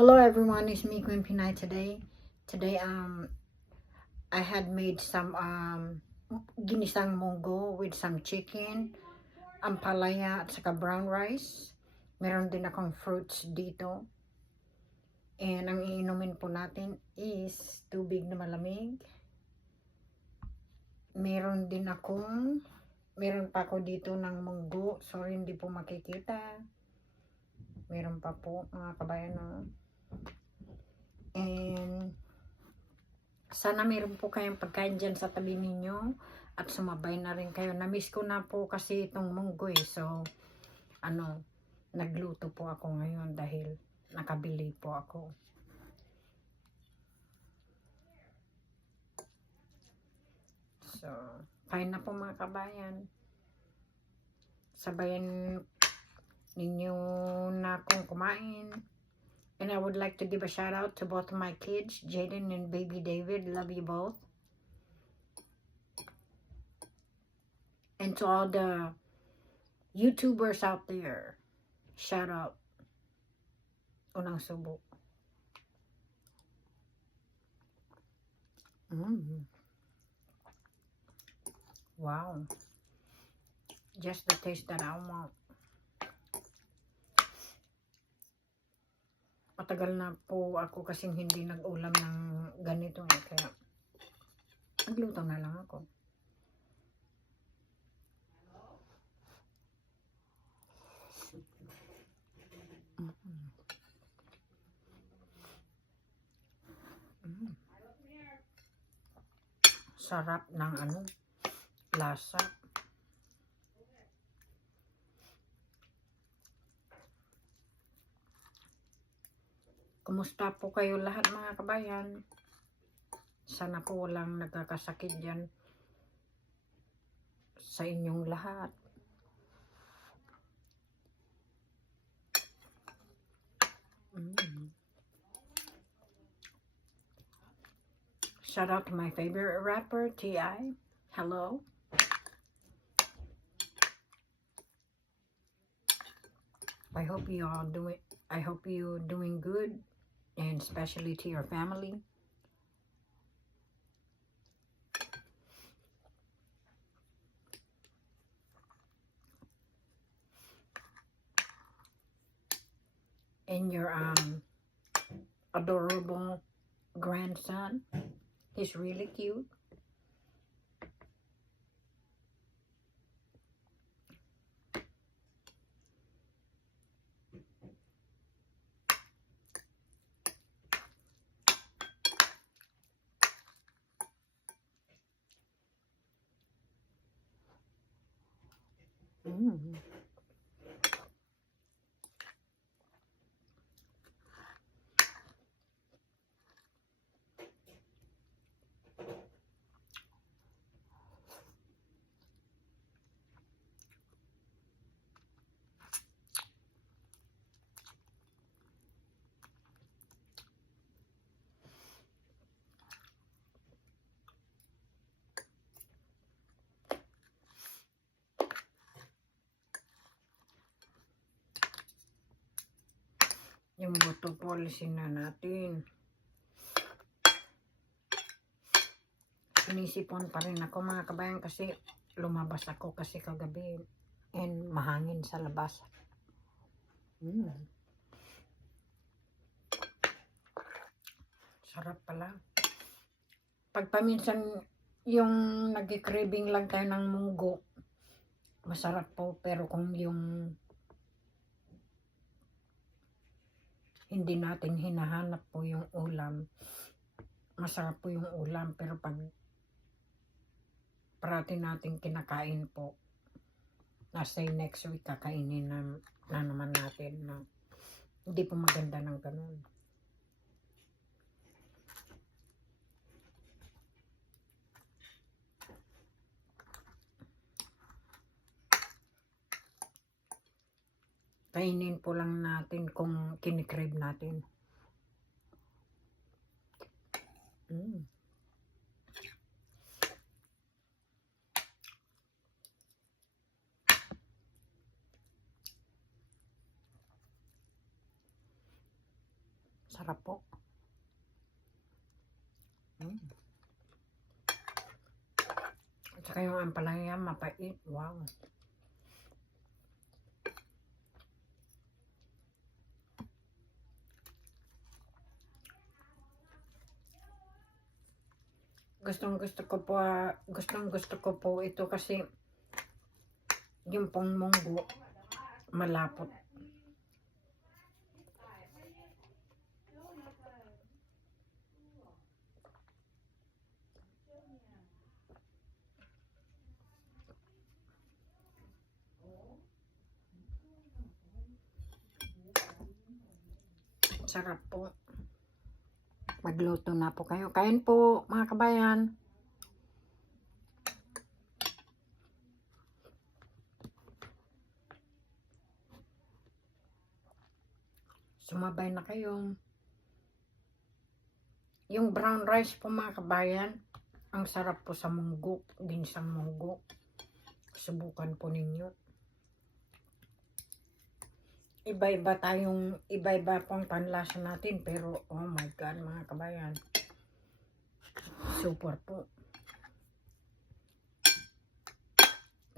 Hello everyone, it's me Queen Pinay today. Today I had made some ginisang munggo with some chicken, ampalaya at saka brown rice. Meron din akong fruits dito. And ang iinumin po natin is tubig na malamig. Meron pa ako dito ng munggo. Sorry hindi po makikita. Meron pa po mga kabayan na. And sana meron po kayong pagkain dyan sa tabi ninyo at sumabay na rin kayo. Namiss ko na po kasi itong munggo eh. So, nagluto po ako ngayon dahil nakabili po ako. So, kain na po mga kabayan. Sabayan ninyo na akong kumain. And I would like to give a shout out to both of my kids, Jaden and baby David. Love you both. And to all the YouTubers out there, shout out. Unang subo. Wow. Just the taste that I want. Matagal na po ako kasing hindi nag-ulam ng ganito eh. Kaya nagluto na lang ako. Sarap ng lasa. Kumusta po kayo lahat mga kabayan? Sana po walang nagkakasakit dyan sa inyong lahat. Shout out to my favorite rapper, T.I. Hello. I hope you doing good, and especially to your family. And your adorable grandson. He's really cute. Yung buto policy na natin. Sinisipon pa rin ako mga kabayan kasi lumabas ako kasi kagabi and mahangin sa labas. Sarap pala. Pag paminsan yung nag-craving lang tayo ng munggo, masarap po, pero kung yung hindi natin hinahanap po yung ulam, masarap po yung ulam, pero pag parati natin kinakain po, nasa next week kakainin na naman natin, na hindi po maganda ng ganun. Kainin po lang natin kung kinikrave natin. Sarap po. At saka yung ampalaya, mapait. Wow. Gustong gusto ko po ito kasi yung pong munggo malapot. Sarap po. Magluto na po kayo. Kain po mga kabayan. Sumabay na kayo. Yung brown rice po mga kabayan, ang sarap po sa munggo, ginisang munggo. Subukan po ninyo. Iba-iba pong panlasa natin, pero oh my God mga kabayan. Super po.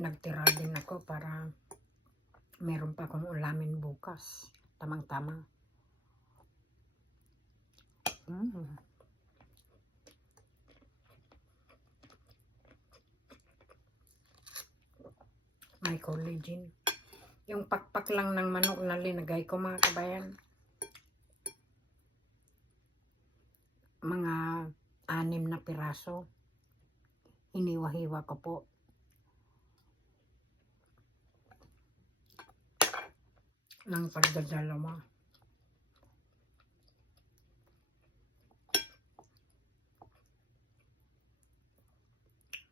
Nagtira din ako para meron pa akong ulamin bukas. Tamang-tama. May collagen. Yung pakpak lang ng manok na linagay ko mga kabayan. Mga 6 na piraso. Hiniwa-hiwa ko po. Ng pagdadalawa.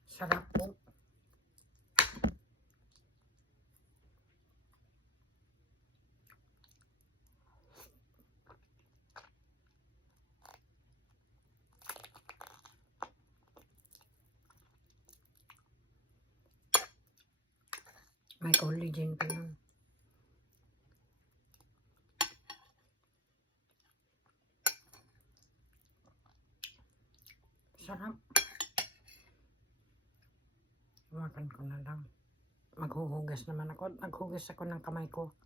Sarap po. May collagen pa yun. Sarap. Makan ko na lang. Maghuhugas naman ako. Maghugas ako ng kamay ko.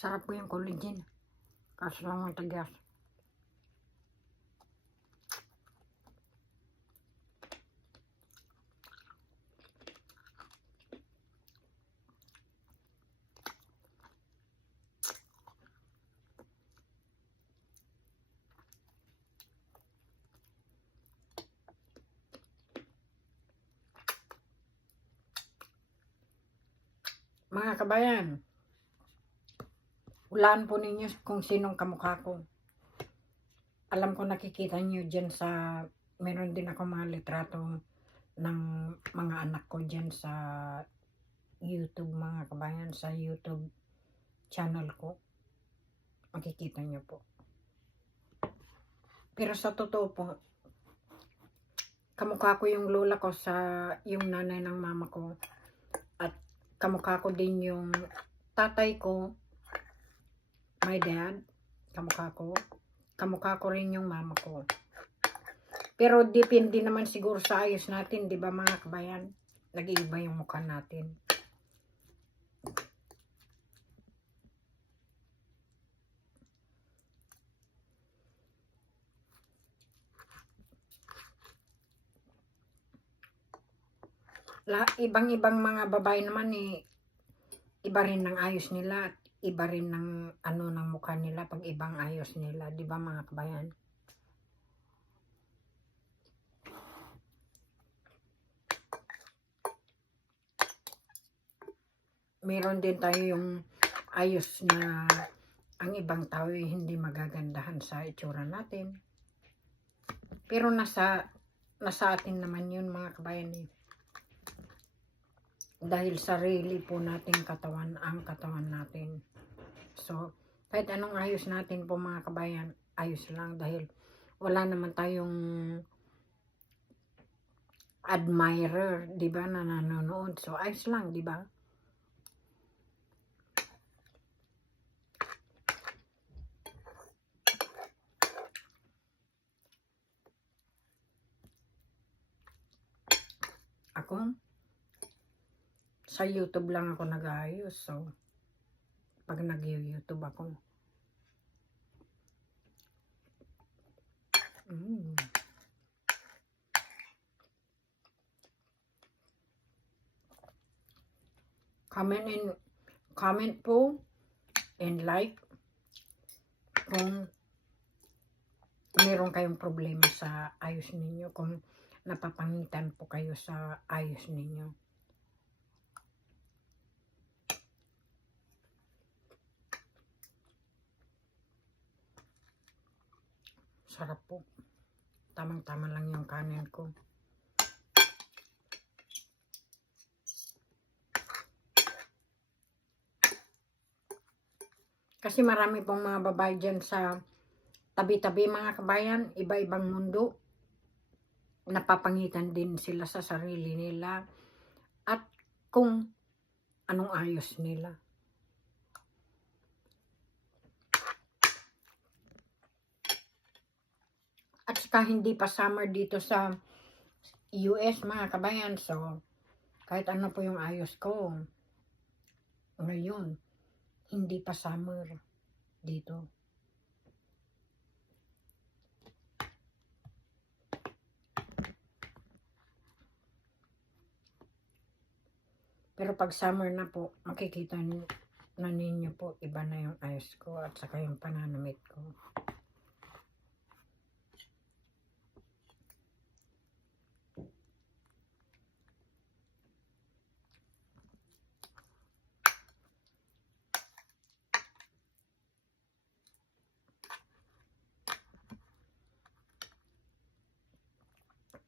Sarap po yung collagen. Kaso lang matagas. Mga kabayan, hulaan po ninyo kung sinong kamukha ko. Alam ko nakikita nyo dyan sa, meron din ako mga litrato ng mga anak ko dyan sa YouTube mga kabayan, sa YouTube channel ko. Makikita nyo po. Pero sa totoo po, kamukha ko yung lola ko sa yung nanay ng mama ko. At kamukha ko din yung tatay ko, my dad, kamukha ko. Kamukha ko rin yung mama ko. Pero depende naman siguro sa ayos natin, di ba mga kabayan? Nag-iiba yung mukha natin. Ibang-ibang mga babae naman eh, iba rin ng ayos nila at iba rin ng ano ng mukha nila pag ibang ayos nila, 'di ba mga kabayan? Meron din tayo yung ayos na ang ibang tao ay hindi magagandahan sa itsura natin. Pero nasa atin naman yun mga kabayan eh. Dahil sarili po nating katawan ang katawan natin. So, kahit anong ayos natin po mga kabayan, ayos lang dahil wala naman tayong admirer, 'di ba, na nanonood. So, ayos lang, 'di ba? Ako, sa YouTube lang ako nag-aayos. So, pag nag-YouTube ako, comment po and like kung meron kayong problema sa ayos ninyo, kung napapangitan po kayo sa ayos ninyo. Sarap po. Tamang-tama lang yung kanin ko. Kasi marami pong mga babae dyan sa tabi-tabi mga kabayan, iba-ibang mundo. Napapangitan din sila sa sarili nila at kung anong ayos nila. At saka hindi pa summer dito sa US mga kabayan. So, kahit ano po yung ayos ko, ngayon, hindi pa summer dito. Pero pag summer na po, makikita na ninyo po, iba na yung ayos ko at saka yung pananamit ko.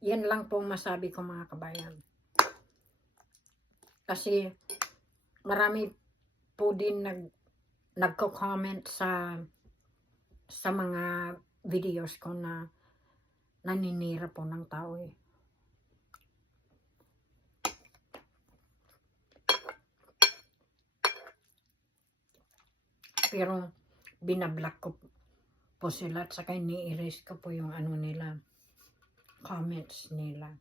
Yan lang po masabi ko mga kabayan. Kasi marami po din nagko-comment sa mga videos ko na naninira po ng tao eh. Pero binablock ko po sila at saka ni-erase ko po yung ano nila, comments nila.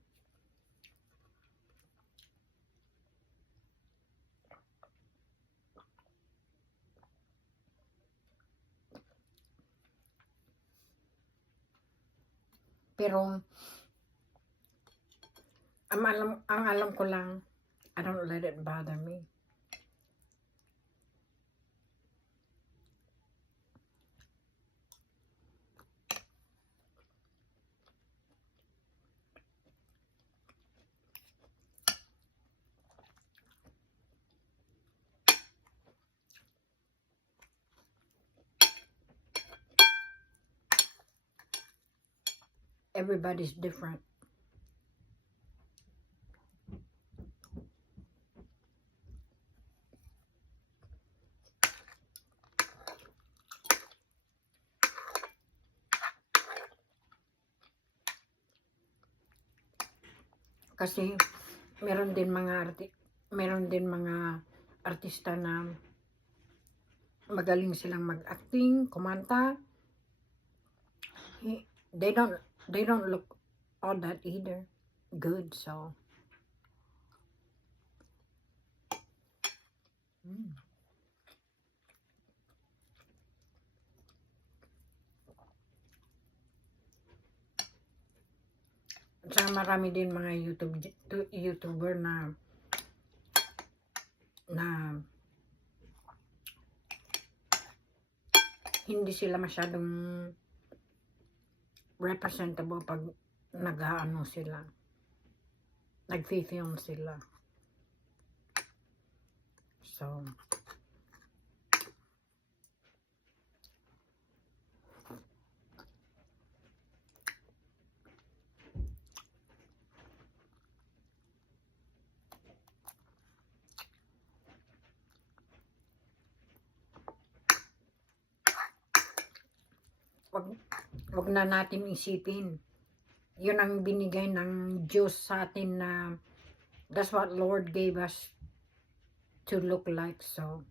Pero ang alam ko lang, I don't let it bother me. Everybody's different. Kasi meron din mga artista na magaling silang mag-acting, kumanta. They don't look all that either good, so Tsaka marami din mga YouTuber na hindi sila masyadong representable pag nag-ano sila, nag-film sila. So, wag na natin isipin. Yun ang binigay ng Diyos sa atin na that's what Lord gave us to look like. So,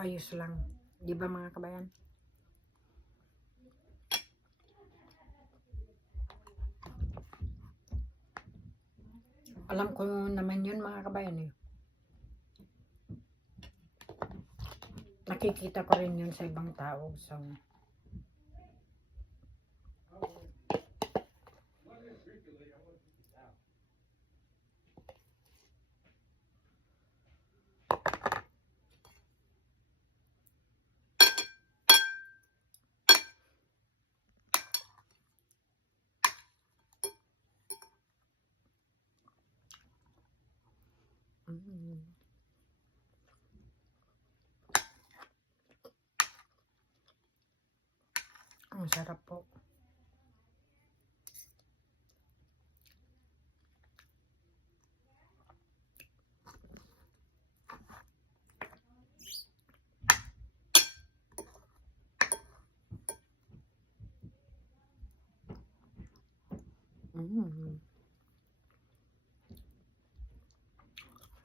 ayos lang. Di ba mga kabayan? Alam ko naman yun mga kabayan eh. Nakikita ko rin yun sa ibang tao. So, ang sarap po.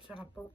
Sarap po.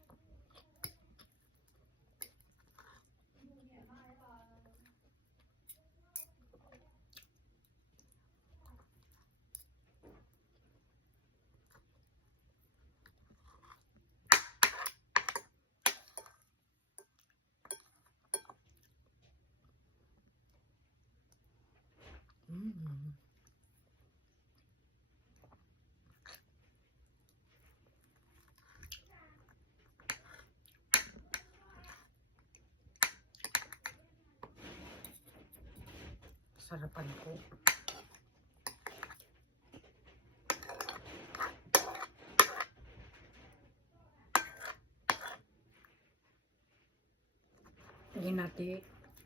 Sarapan ko.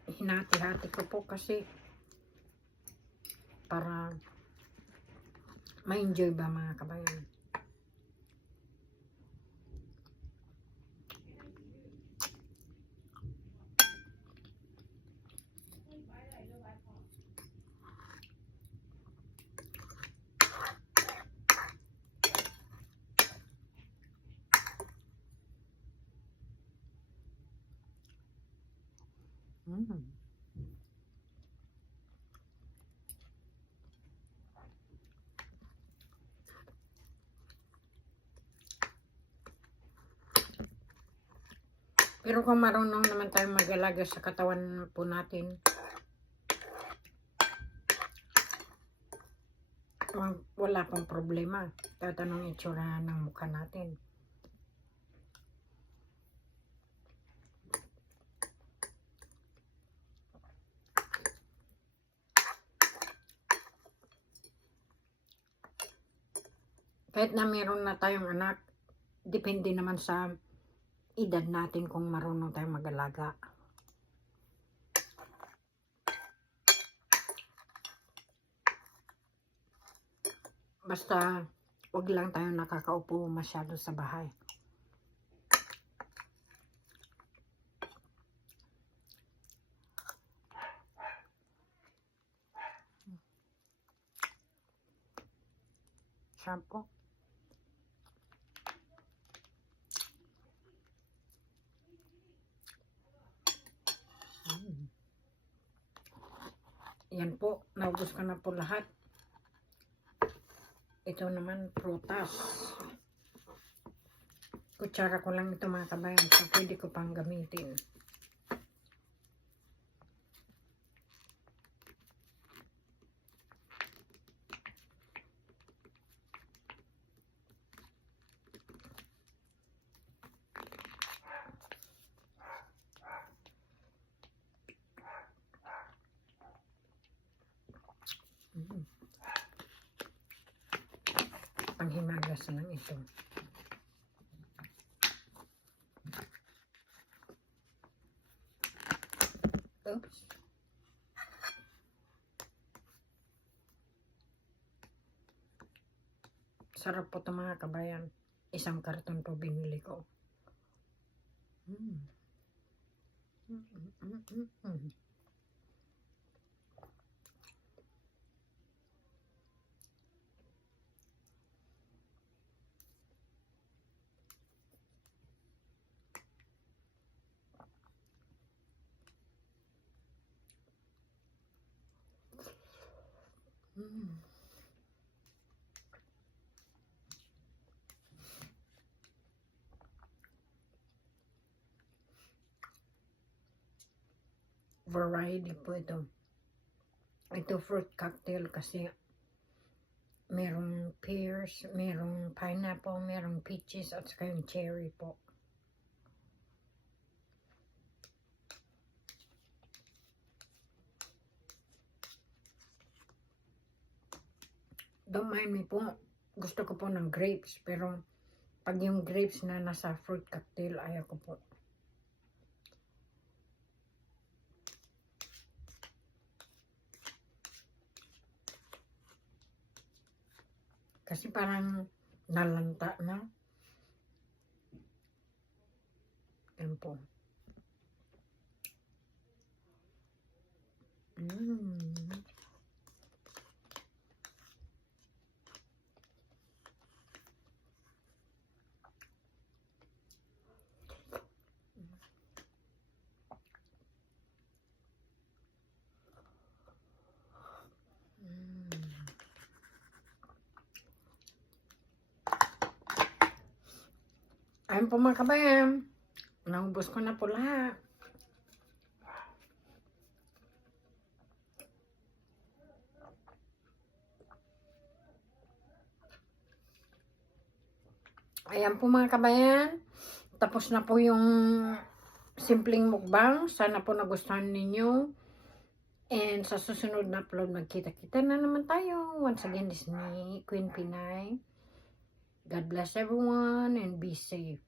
Hinati-hati ko po kasi para ma-enjoy ba mga kabayan. Pero kung marunong naman tayo mag-alaga sa katawan po natin, wala pong problema. Tatanong itsura ng mukha natin. Kahit na meron na tayong anak, depende naman sa edad natin kung marunong tayong mag-alaga. Basta, wag lang tayong nakakaupo masyado sa bahay. Shampoo. Yan po, naubos ko na po lahat. Ito naman, prutas. kutsara ko lang ito mga kabayan. So, pwede ko pang gamitin. Panghimagas lang ito. Oops. Sarap po ito mga kabayan. Isang karton po binili ko. Variety po ito. Ito fruit cocktail kasi merong pears, merong pineapple, merong peaches at saka yung cherry po. Don't mind me po. Gusto ko po ng grapes pero pag yung grapes na nasa fruit cocktail ayaw ko po. Kasi parang nalanta na. Yan po. Ayun po mga kabayan. Naubos ko na po lahat. Ayan po mga kabayan. Tapos na po yung simpleng mukbang. Sana po nagustuhan ninyo. And sa susunod na upload, magkita-kita na naman tayo. Once again, this is me, Queen Pinay. God bless everyone and be safe.